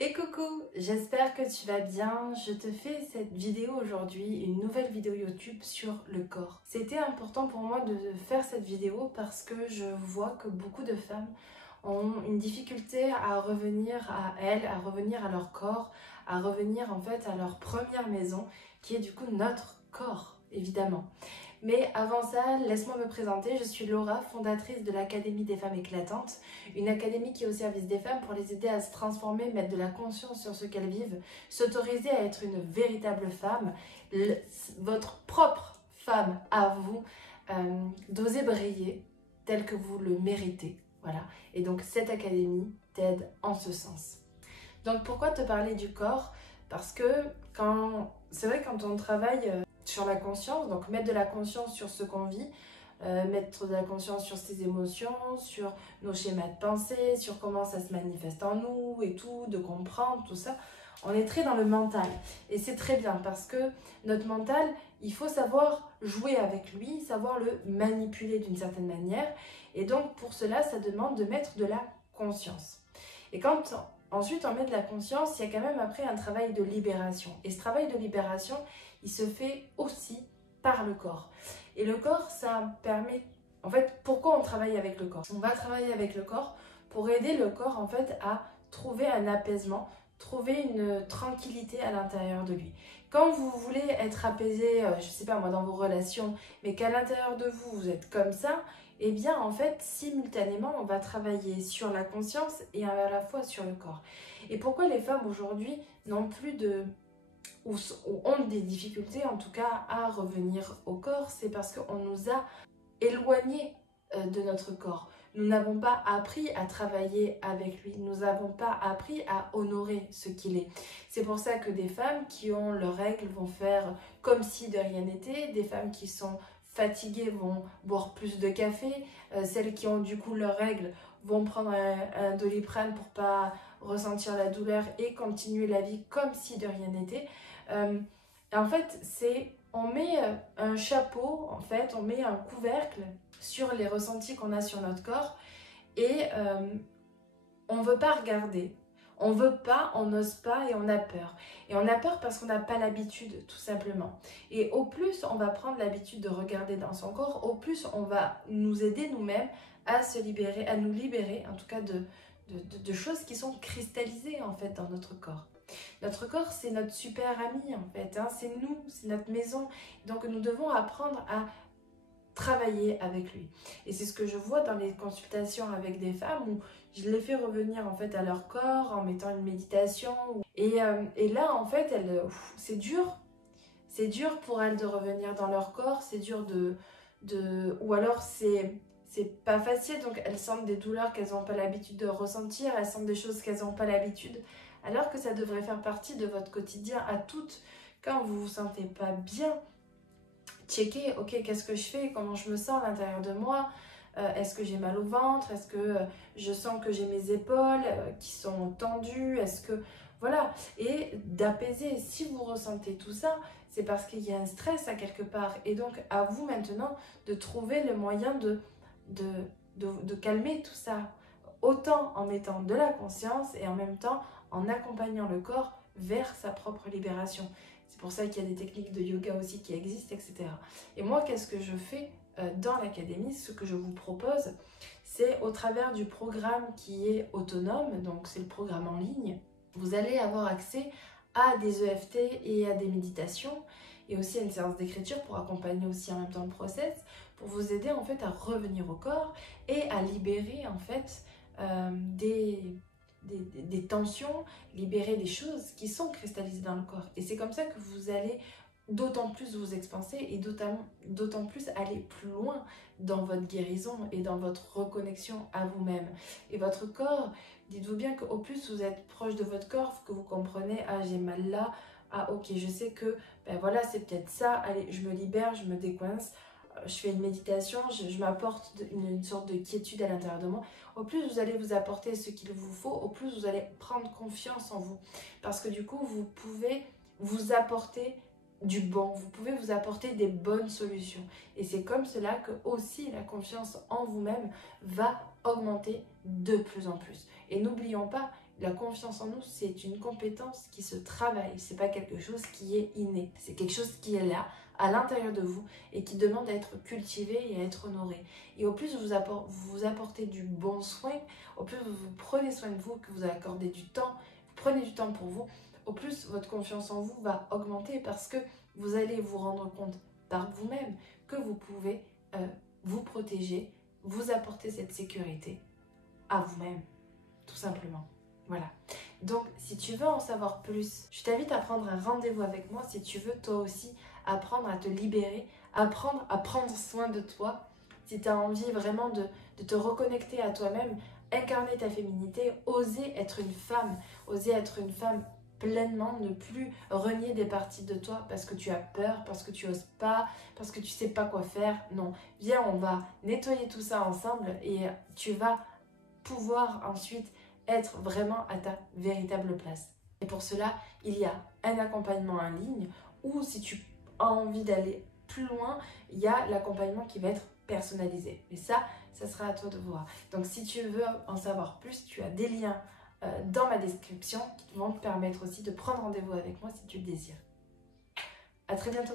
Et coucou, j'espère que tu vas bien. Je te fais cette vidéo aujourd'hui, une nouvelle vidéo YouTube sur le corps. C'était important pour moi de faire cette vidéo parce que je vois que beaucoup de femmes ont une difficulté à revenir à elles, à revenir à leur corps, à revenir en fait à leur première maison, qui est du coup notre corps, évidemment. Mais avant ça, laisse-moi me présenter. Je suis Laura, fondatrice de l'Académie des femmes éclatantes, une académie qui est au service des femmes pour les aider à se transformer, mettre de la conscience sur ce qu'elles vivent, s'autoriser à être une véritable femme, votre propre femme à vous, d'oser briller tel que vous le méritez. Voilà. Et donc cette académie t'aide en ce sens. Donc pourquoi te parler du corps? Parce que c'est vrai quand on travaille sur la conscience, donc mettre de la conscience sur ce qu'on vit, mettre de la conscience sur ses émotions, sur nos schémas de pensée, sur comment ça se manifeste en nous et tout, de comprendre tout ça, on est très dans le mental. Et c'est très bien parce que notre mental, il faut savoir jouer avec lui, savoir le manipuler d'une certaine manière. Et donc pour cela, ça demande de mettre de la conscience. Et quand ensuite on met de la conscience, il y a quand même après un travail de libération. Et ce travail de libération, il se fait aussi par le corps. Et le corps, ça permet... En fait, pourquoi on travaille avec le corps? On va travailler avec le corps pour aider le corps en fait à trouver un apaisement, trouver une tranquillité à l'intérieur de lui. Quand vous voulez être apaisé, je sais pas moi, dans vos relations, mais qu'à l'intérieur de vous, vous êtes comme ça, eh bien en fait, simultanément, on va travailler sur la conscience et à la fois sur le corps. Et pourquoi les femmes aujourd'hui n'ont plus de... ou ont des difficultés en tout cas à revenir au corps, c'est parce qu'on nous a éloignés de notre corps. Nous n'avons pas appris à travailler avec lui, nous n'avons pas appris à honorer ce qu'il est. C'est pour ça que des femmes qui ont leurs règles vont faire comme si de rien n'était, des femmes qui sont fatiguées vont boire plus de café, celles qui ont du coup leurs règles vont prendre un Doliprane pour pas ressentir la douleur et continuer la vie comme si de rien n'était. En fait, on met un chapeau, en fait, on met un couvercle sur les ressentis qu'on a sur notre corps et on ne veut pas regarder. On veut pas, on n'ose pas et on a peur. Et on a peur parce qu'on n'a pas l'habitude, tout simplement. Et au plus on va prendre l'habitude de regarder dans son corps, au plus on va nous aider nous-mêmes à se libérer, à nous libérer en tout cas de choses qui sont cristallisées en fait dans notre corps. Notre corps, c'est notre super ami en fait, hein, c'est nous, c'est notre maison. Donc nous devons apprendre à travailler avec lui. Et c'est ce que je vois dans les consultations avec des femmes où je les fais revenir en fait à leur corps en mettant une méditation. Et là en fait, c'est dur. C'est dur pour elles de revenir dans leur corps, c'est dur ou alors c'est pas facile, donc elles sentent des douleurs qu'elles n'ont pas l'habitude de ressentir, elles sentent des choses qu'elles n'ont pas l'habitude, alors que ça devrait faire partie de votre quotidien à toutes. Quand vous vous sentez pas bien, checker, ok, qu'est-ce que je fais, comment je me sens à l'intérieur de moi, est-ce que j'ai mal au ventre, est-ce que je sens que j'ai mes épaules qui sont tendues, est-ce que... Voilà, et d'apaiser. Si vous ressentez tout ça, c'est parce qu'il y a un stress à quelque part. Et donc, à vous maintenant de trouver le moyen de calmer tout ça. Autant en mettant de la conscience et en même temps en accompagnant le corps vers sa propre libération. C'est pour ça qu'il y a des techniques de yoga aussi qui existent, etc. Et moi, qu'est-ce que je fais dans l'académie? Ce que je vous propose, c'est au travers du programme qui est autonome, donc c'est le programme en ligne, vous allez avoir accès à des EFT et à des méditations et aussi à une séance d'écriture pour accompagner aussi en même temps le process, pour vous aider en fait à revenir au corps et à libérer en fait des tensions, libérer des choses qui sont cristallisées dans le corps. Et c'est comme ça que vous allez d'autant plus vous expanser et d'autant plus aller plus loin dans votre guérison et dans votre reconnexion à vous-même. Et votre corps, dites-vous bien qu'au plus vous êtes proche de votre corps, que vous comprenez, ah j'ai mal là, ah ok je sais que ben voilà c'est peut-être ça, allez je me libère, je me décoince, je fais une méditation, je m'apporte une sorte de quiétude à l'intérieur de moi. Au plus vous allez vous apporter ce qu'il vous faut, au plus vous allez prendre confiance en vous. Parce que du coup, vous pouvez vous apporter du bon, vous pouvez vous apporter des bonnes solutions. Et c'est comme cela que aussi la confiance en vous-même va augmenter de plus en plus. Et n'oublions pas La confiance en nous, c'est une compétence qui se travaille. C'est pas quelque chose qui est inné. C'est quelque chose qui est là, à l'intérieur de vous, et qui demande à être cultivé et à être honoré. Et au plus vous apportez du bon soin, au plus vous prenez soin de vous, que vous accordez du temps, vous prenez du temps pour vous, au plus votre confiance en vous va augmenter parce que vous allez vous rendre compte par vous-même que vous pouvez vous protéger, vous apporter cette sécurité à vous-même, tout simplement. Voilà. Donc, si tu veux en savoir plus, je t'invite à prendre un rendez-vous avec moi si tu veux toi aussi apprendre à te libérer, apprendre à prendre soin de toi. Si tu as envie vraiment de te reconnecter à toi-même, incarner ta féminité, oser être une femme pleinement, ne plus renier des parties de toi parce que tu as peur, parce que tu oses pas, parce que tu sais pas quoi faire. Non, viens, on va nettoyer tout ça ensemble et tu vas pouvoir ensuite être vraiment à ta véritable place. Et pour cela, il y a un accompagnement en ligne ou si tu as envie d'aller plus loin, il y a l'accompagnement qui va être personnalisé. Et ça sera à toi de voir. Donc si tu veux en savoir plus, tu as des liens dans ma description qui vont te permettre aussi de prendre rendez-vous avec moi si tu le désires. À très bientôt.